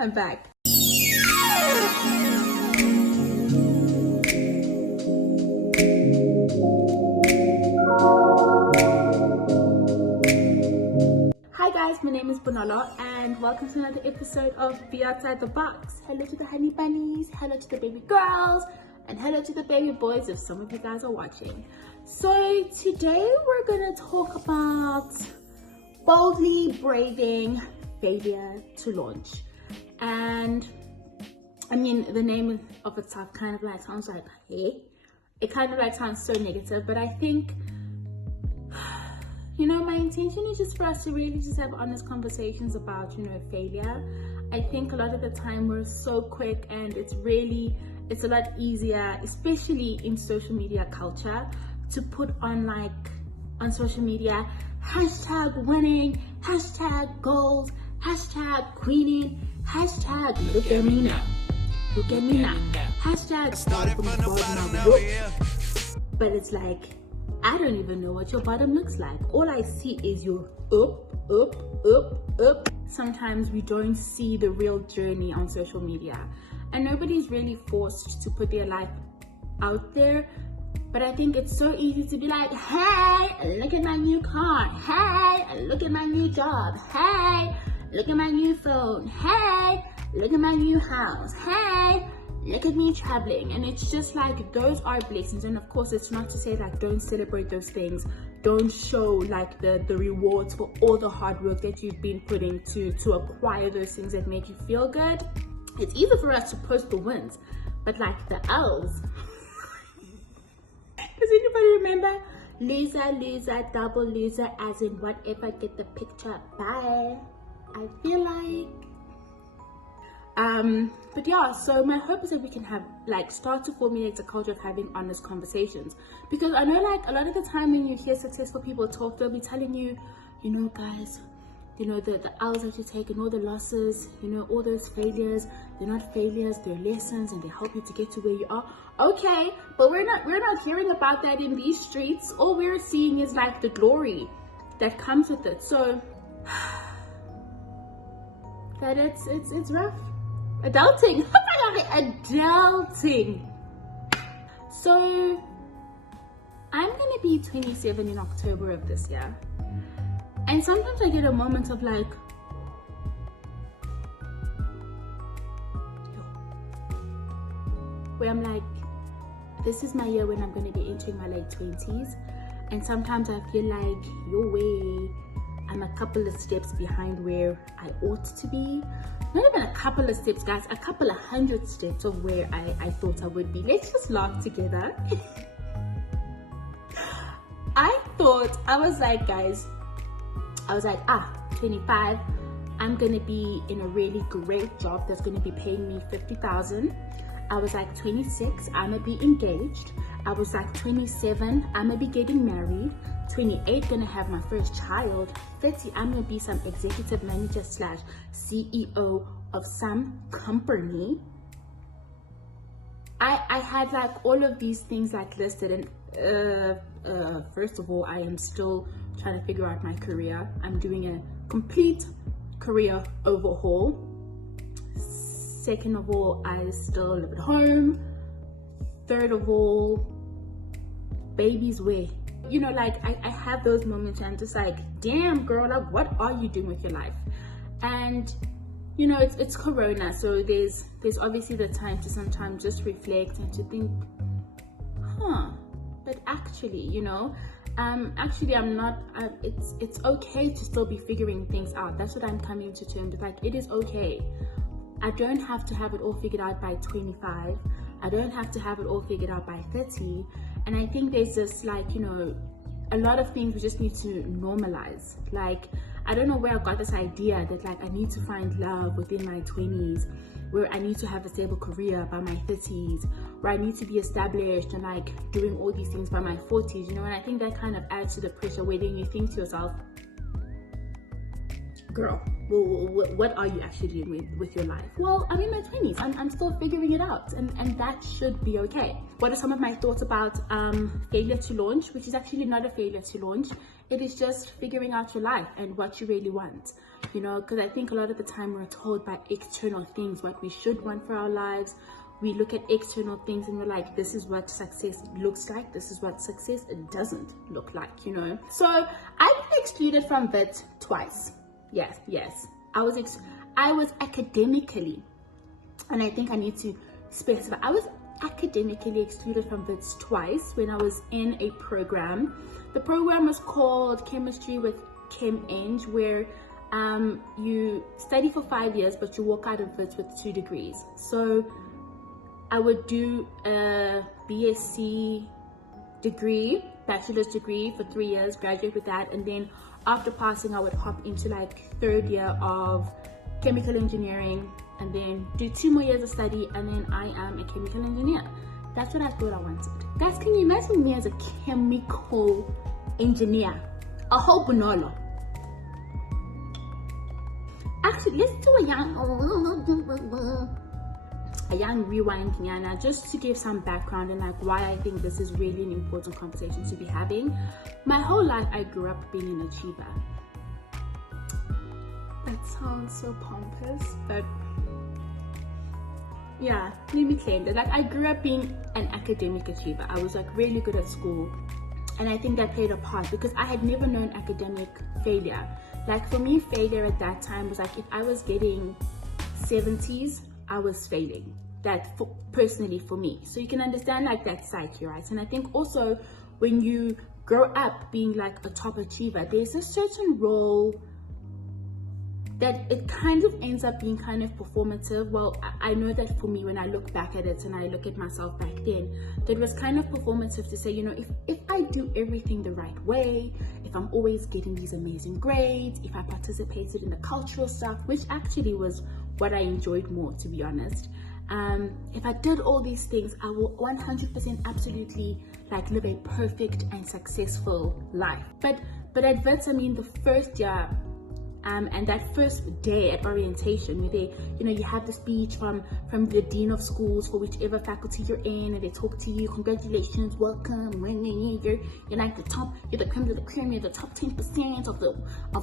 I'm back. Hi guys, my name is Bonolo and welcome to another episode of Be Outside the Box. Hello to the honey bunnies, hello to the baby girls, and hello to the baby boys if some of you guys are watching. So today we're gonna talk about boldly braving failure to launch. And I mean, the name of itself kind of like sounds like, hey, it kind of like sounds so negative, but I think, you know, my intention is just for us to really just have honest conversations about, you know, failure. I think a lot of the time we're so quick, and it's a lot easier, especially in social media culture, to put on social media, hashtag winning, hashtag goals, hashtag queening, hashtag look at me now, look at me now, hashtag started from the bottom of the. But it's like, I don't even know what your bottom looks like. All I see is your up, up, up, up. Sometimes we don't see the real journey on social media, and nobody's really forced to put their life out there. But I think it's so easy to be like, hey, look at my new car. Hey, look at my new job. Hey, look at my new phone. Hey, look at my new house. Hey, look at me traveling. And it's just like, those are blessings. And of course, it's not to say like, don't celebrate those things. Don't show like the rewards for all the hard work that you've been putting to acquire those things that make you feel good. It's easy for us to post the wins, but like the L's. Does anybody remember? Loser, loser, double loser, as in whatever, get the picture, bye. I feel like, but yeah, so my hope is that we can have, start to formulate a culture of having honest conversations. Because I know, a lot of the time when you hear successful people talk, they'll be telling you, you know, guys, you know, the L's that you take and all the losses, you know, all those failures, they're not failures, they're lessons, and they help you to get to where you are. Okay, but we're not hearing about that in these streets. All we're seeing is like the glory that comes with it. So that it's rough. Adulting. Adulting. So I'm gonna be 27 in October of this year. And sometimes I get a moment of like, where I'm like, this is my year when I'm going to be entering my late 20s. And sometimes I feel like, yo way, I'm a couple of steps behind where I ought to be. Not even a couple of steps, guys, a couple of 100 steps of where I thought I would be. Let's just laugh together. I was like, guys, 25, I'm gonna be in a really great job that's gonna be paying me 50,000. I was like 26, I'm gonna be engaged. I was like 27, I'm gonna be getting married. 28, gonna have my first child. 30, I'm gonna be some executive manager / CEO of some company. I had like all of these things like listed, and first of all, I am still trying to figure out my career. I'm doing a complete career overhaul. Second of all, I still live at home. Third of all, babies where? You know, like I have those moments and I'm just like, damn girl, like what are you doing with your life? And you know, it's Corona, so there's obviously the time to sometimes just reflect and to think, but actually, you know, actually I'm not, it's okay to still be figuring things out. That's what I'm coming to terms with. Like, it is okay. I don't have to have it all figured out by 25. I don't have to have it all figured out by 30. And I think there's this, like, you know, a lot of things we just need to normalize. Like, I don't know where I got this idea that like I need to find love within my 20s, where I need to have a stable career by my 30s, where I need to be established and like doing all these things by my 40s, you know. And I think that kind of adds to the pressure, where then you think to yourself, girl, what are you actually doing with your life? Well, I'm in my 20s. I'm still figuring it out, and that should be okay. What are some of my thoughts about failure to launch, which is actually not a failure to launch? It is just figuring out your life and what you really want, you know, because I think a lot of the time we're told by external things what we should want for our lives. We look at external things and we're like, this is what success looks like, this is what success doesn't look like, you know. So I've been excluded from VIT twice. Yes, I was academically, and I think I need to specify, I was academically excluded from VITs twice when I was in a program. The program was called Chemistry with Chem Eng, where you study for 5 years but you walk out of VITs with 2 degrees. So I would do a BSc degree, bachelor's degree for 3 years, graduate with that, and then after passing I would hop into like 3rd year of chemical engineering and then do 2 more years of study, and then I am a chemical engineer. That's what I thought I wanted. Guys, can you imagine me as a chemical engineer? A whole bonolo. Actually, let's do a young rewind, Nyana, just to give some background and like why I think this is really an important conversation to be having. My whole life I grew up being an achiever. That sounds so pompous, but yeah, let me claim that. Like, I grew up being an academic achiever. I was like really good at school, and I think that played a part because I had never known academic failure. Like for me, failure at that time was like if I was getting 70s, I was failing. That personally for me. So you can understand like that psyche, right? And I think also when you grow up being like a top achiever, there's a certain role that it kind of ends up being kind of performative. Well, I know that for me, when I look back at it and I look at myself back then, that was kind of performative to say, you know, if I do everything the right way, if I'm always getting these amazing grades, if I participated in the cultural stuff, which actually was what I enjoyed more, to be honest. If I did all these things, I will 100% absolutely like live a perfect and successful life. But at VITS, I mean, the first year, and that first day at orientation where they, you know, you have the speech from the dean of schools for whichever faculty you're in, and they talk to you, congratulations, welcome, you're like the top, you're the creme de la creme, you're the top 10% of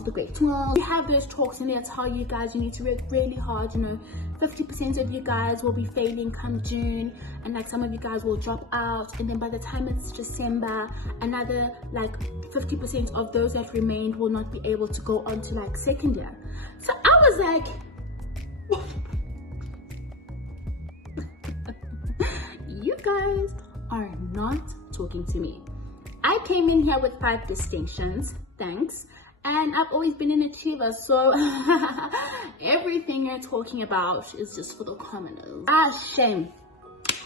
the grade 12. You have those talks and they'll tell you guys you need to work really hard, you know, 50% of you guys will be failing come June, and like some of you guys will drop out, and then by the time it's December, another like 50% of those that remained will not be able to go on to like second year. So I was like, you guys are not talking to me. I came in here with 5 distinctions, thanks, and I've always been an achiever, so everything you're talking about is just for the commoners. Shame.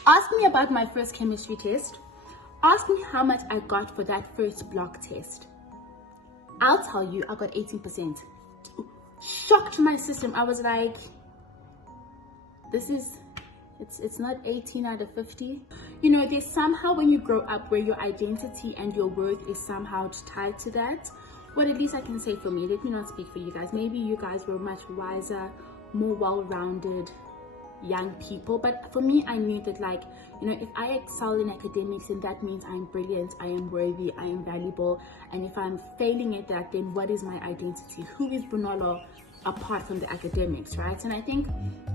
Ask me about my first chemistry test. Ask me how much I got for that first block test. I'll tell you, I got 18%. Shocked my system. I was like, it's not 18 out of 50. You know, there's somehow when you grow up where your identity and your worth is somehow tied to that. Well, at least I can say for me, let me not speak for you guys. Maybe you guys were much wiser, more well-rounded young people, but for me, I knew that, like, you know, if I excel in academics, then that means I'm brilliant, I am worthy, I am valuable. And if I'm failing at that, then what is my identity? Who is Bonolo apart from the academics, right? And I think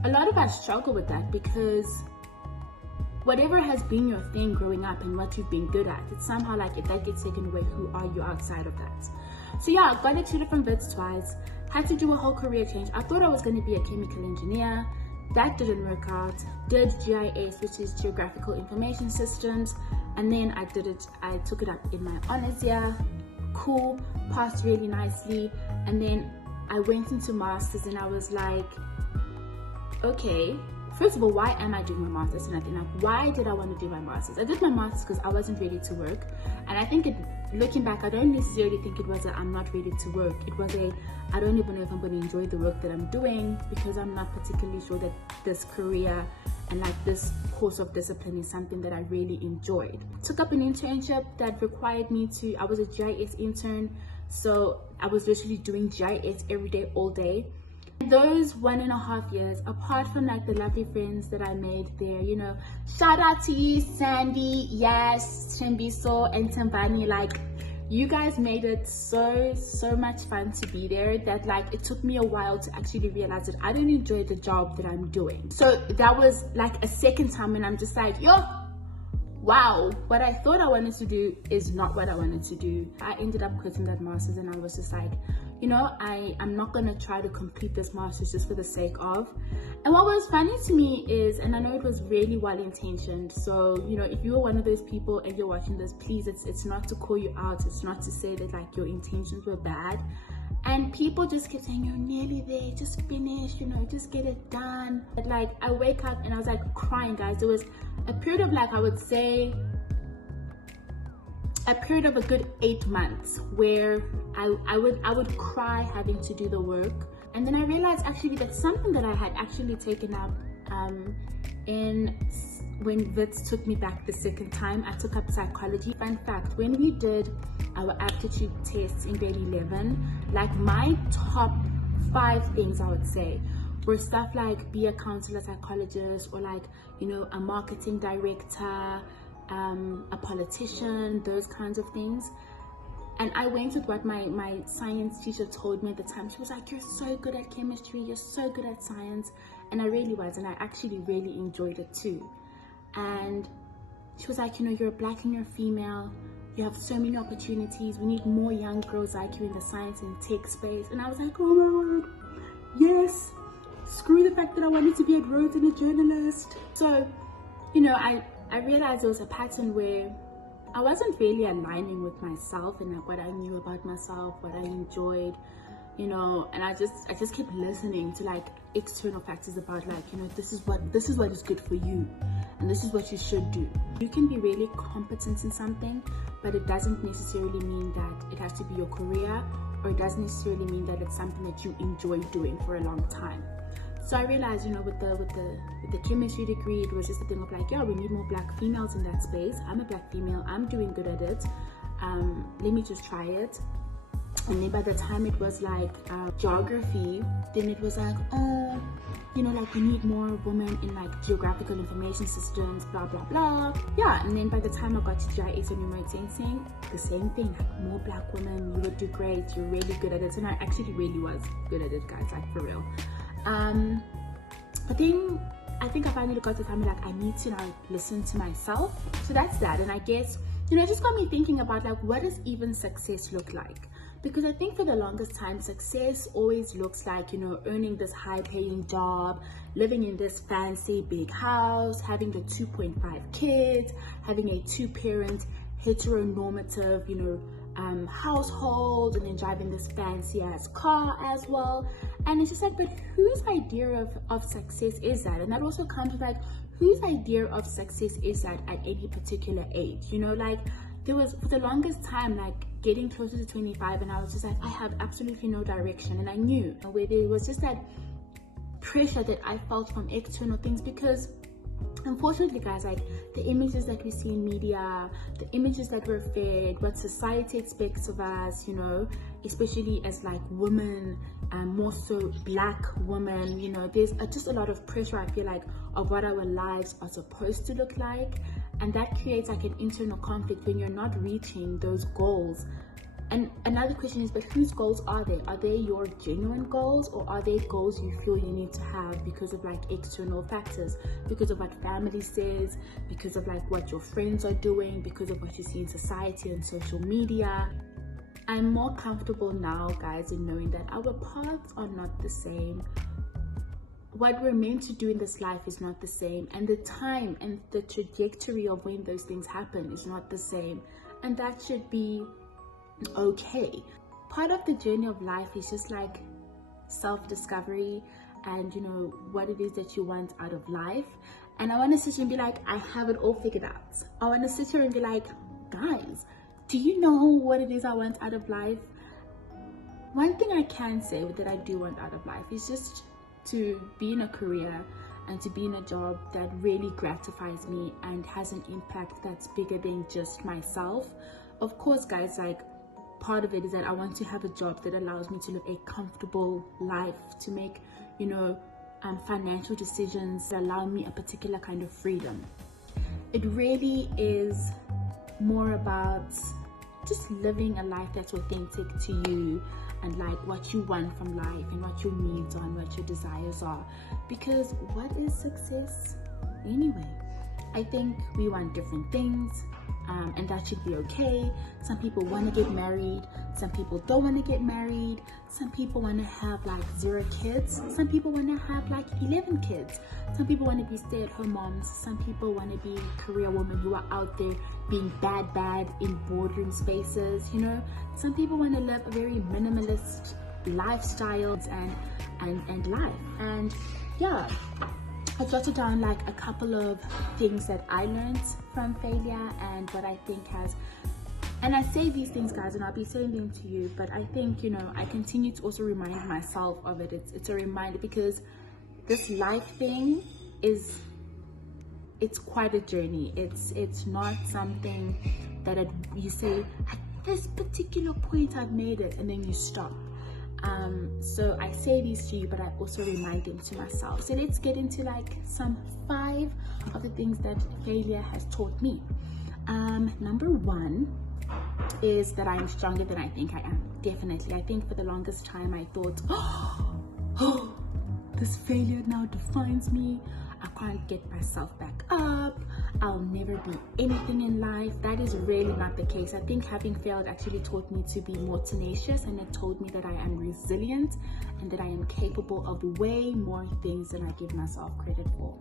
a lot of us struggle with that because whatever has been your thing growing up and what you've been good at, it's somehow like if that gets taken away, who are you outside of that? So yeah, I got excluded from VITS twice, had to do a whole career change. I thought I was going to be a chemical engineer. That didn't work out. Did GIS, which is Geographical Information Systems, and then I took it up in my honors year. Cool, passed really nicely, and then I went into masters and I was like, okay, first of all, why am I doing my masters? And I think, like, why did I want to do my masters? I did my masters because I wasn't ready to work, and I think looking back, I don't necessarily think it was I'm not ready to work. It was I don't even know if I'm going to enjoy the work that I'm doing, because I'm not particularly sure that this career and like this course of discipline is something that I really enjoyed. Took up an internship that required me to, I was a GIS intern, so I was literally doing GIS every day, all day. Those 1.5 years, apart from like the lovely friends that I made there, you know, shout out to you, Sandy, Yes, Shembiso, and Tambani. Like, You guys made it so much fun to be there that like it took me a while to actually realize that I don't enjoy the job that I'm doing. So that was like a second time when I'm just like, yo, wow, what I thought I wanted to do is not what I wanted to do. I ended up quitting that master's and I was just like, you know, I'm not gonna try to complete this master's just for the sake of. And what was funny to me is, and I know it was really well intentioned, so you know, if you're one of those people and you're watching this, please, it's not to call you out, it's not to say that like your intentions were bad. And people just kept saying, you're nearly there, just finish, you know, just get it done. But like I wake up and I was like crying, guys. There was a period of like, I would say a period of a good 8 months where I would cry having to do the work. And then I realized actually that something that I had actually taken up when Wits took me back the second time, I took up psychology. Fun fact, when we did our aptitude tests in grade 11, like my top 5 things I would say were stuff like be a counselor psychologist, or like, you know, a marketing director, a politician, those kinds of things. And I went with what my science teacher told me at the time. She was like, you're so good at chemistry, you're so good at science. And I really was, and I actually really enjoyed it too. And she was like, you know, you're black and you're female, you have so many opportunities, we need more young girls like you in the science and tech space. And I was like, oh my word, yes, screw the fact that I wanted to be at Rhodes and a journalist. So, you know, I realized there was a pattern where I wasn't really aligning with myself and like what I knew about myself, what I enjoyed, you know, and I just kept listening to like external factors about like, you know, this is what is good for you and this is what you should do. You can be really competent in something, but it doesn't necessarily mean that it has to be your career, or it doesn't necessarily mean that it's something that you enjoy doing for a long time. So I realized, you know, with the chemistry degree, it was just a thing of like, yeah, we need more black females in that space. I'm a black female, I'm doing good at it. Let me just try it. And then by the time it was like geography, then it was like, oh, you know, like we need more women in like geographical information systems, blah, blah, blah. Yeah, and then by the time I got to GIS and remote sensing, the same thing, like more black women, you would do great, you're really good at it. And I actually really was good at it, guys, like for real. But then I think I finally got to the time like I need to now listen to myself. So that's that. And I guess, you know, it just got me thinking about like, what does even success look like? Because I think for the longest time, success always looks like, you know, earning this high paying job, living in this fancy big house, having the 2.5 kids, having a 2-parent heteronormative, you know, household, and then driving this fancy ass car as well. And it's just like, but whose idea of success is that? And that also comes with like, whose idea of success is that at any particular age? You know, like there was for the longest time, like getting closer to 25, and I was just like, I have absolutely no direction. And I knew where there was just that pressure that I felt from external things, because unfortunately, guys, like the images that we see in media, the images that we're fed, what society expects of us, you know, especially as like women, and more so black women, you know, there's just a lot of pressure, I feel like, of what our lives are supposed to look like. And that creates like an internal conflict when you're not reaching those goals. And another question is, but whose goals are they? Are they your genuine goals, or are they goals you feel you need to have because of like external factors, because of what family says, because of like what your friends are doing, because of what you see in society and social media? I'm more comfortable now, guys, in knowing that our paths are not the same. What we're meant to do in this life is not the same, and the time and the trajectory of when those things happen is not the same, and that should be okay. Part of the journey of life is just like self-discovery, and you know what it is that you want out of life. And I want to sit here and be like, I have it all figured out. I want to sit here and be like, guys, do you know what it is I want out of life? One thing I can say that I do want out of life is just to be in a career and to be in a job that really gratifies me and has an impact that's bigger than just myself. Of course, guys, like part of it is that I want to have a job that allows me to live a comfortable life, to make, you know, financial decisions that allow me a particular kind of freedom. It really is more about just living a life that's authentic to you, and like what you want from life and what your needs are and what your desires are. Because what is success anyway? I think we want different things, and that should be okay. Some people want to get married, some people don't want to get married, some people want to have like 0 kids, some people want to have like 11 kids, some people want to be stay-at-home moms, some people want to be career women who are out there being bad in boardroom spaces, you know. Some people want to live a very minimalist lifestyle and life. And yeah, I jotted down like a couple of things that I learned from failure and what I think has, and I say these things, guys, and I'll be saying them to you, but I think, you know, I continue to also remind myself of it. It's a reminder, because this life thing it's quite a journey. It's not something that you say, at this particular point I've made it, and then you stop. So I say these to you, but I also remind them to myself. So let's get into like some 5 of the things that failure has taught me. Number 1 is that I'm stronger than I think I am. Definitely. I think for the longest time I thought, oh, this failure now defines me. I can't get myself back up. I'll never be anything in life. That is really not the case. I think having failed actually taught me to be more tenacious, and it told me that I am resilient and that I am capable of way more things than I give myself credit for.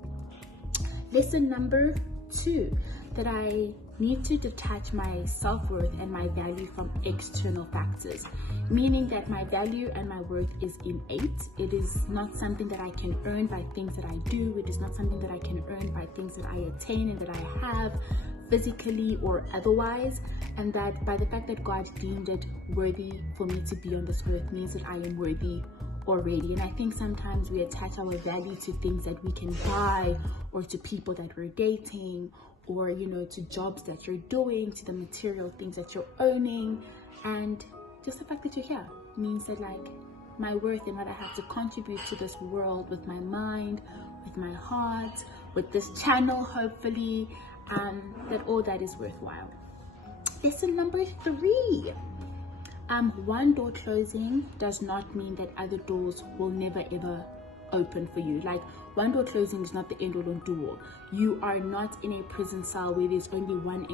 Lesson number 2, that I need to detach my self-worth and my value from external factors, meaning that my value and my worth is innate. It is not something that I can earn by things that I do. It is not something that I can earn by things that I attain and that I have physically or otherwise, and that by the fact that God deemed it worthy for me to be on this earth means that I am worthy already. And I think sometimes we attach our value to things that we can buy, or to people that we're dating, or, you know, to jobs that you're doing, to the material things that you're owning. And just the fact that you're here means that like my worth and what I have to contribute to this world with my mind, with my heart, with this channel, hopefully, that all that is worthwhile. Lesson number 3. One door closing does not mean that other doors will never ever open for you. Like, one door closing is not the end all and do all. You are not in a prison cell where there's only one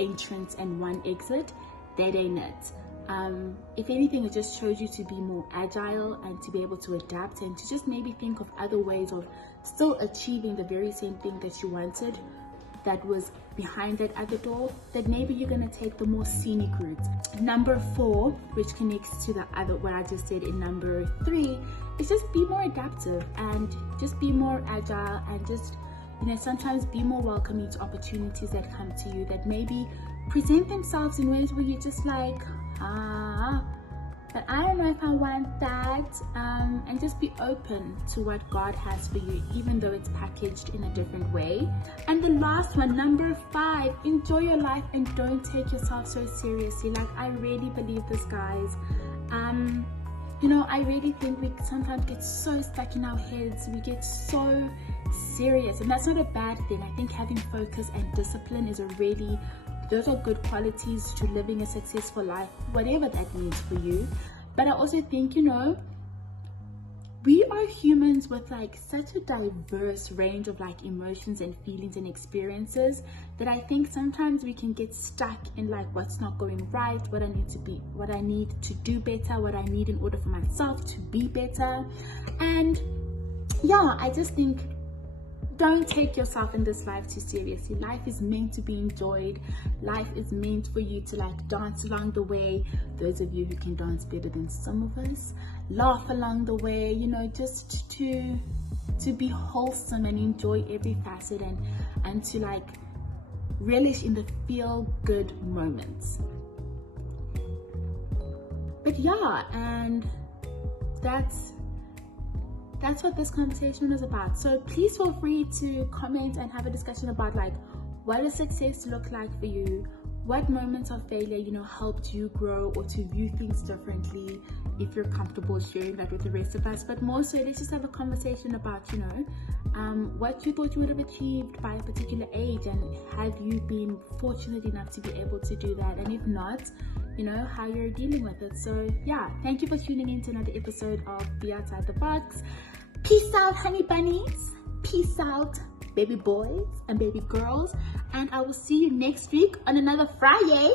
entrance and one exit. That ain't it. If anything, it just shows you to be more agile and to be able to adapt, and to just maybe think of other ways of still achieving the very same thing that you wanted, that was behind that other door, that maybe you're going to take the more scenic route. Number 4, which connects to the other, what I just said in number 3, is just be more adaptive and just be more agile, and just, you know, sometimes be more welcoming to opportunities that come to you, that maybe present themselves in ways where you're just like, but I don't know if I want that, and just be open to what God has for you, even though it's packaged in a different way. And the last one, number 5, enjoy your life and don't take yourself so seriously. Like, I really believe this, guys. You know, I really think we sometimes get so stuck in our heads. We get so serious, and that's not a bad thing. I think having focus and discipline is those are good qualities to living a successful life, whatever that means for you. But I also think, you know, we are humans with like such a diverse range of like emotions and feelings and experiences, that I think sometimes we can get stuck in like what's not going right, what I need to do better, what I need in order for myself to be better. And yeah, I just think, don't take yourself in this life too seriously. Life is meant to be enjoyed. Life is meant for you to like dance along the way. Those of you who can dance better than some of us, laugh along the way, you know, just to be wholesome and enjoy every facet, and to like relish in the feel good moments. But yeah, and that's what this conversation is about. So please feel free to comment and have a discussion about like, what does success look like for you? what moments of failure, you know, helped you grow or to view things differently, if you're comfortable sharing that with the rest of us. But more so, let's just have a conversation about, you know, what you thought you would have achieved by a particular age, and have you been fortunate enough to be able to do that, and if not, you know, how you're dealing with it. So yeah, thank you for tuning in to another episode of Be Outside the Box. Peace out, honey bunnies. Peace out, baby boys and baby girls, and I will see you next week on another Friday.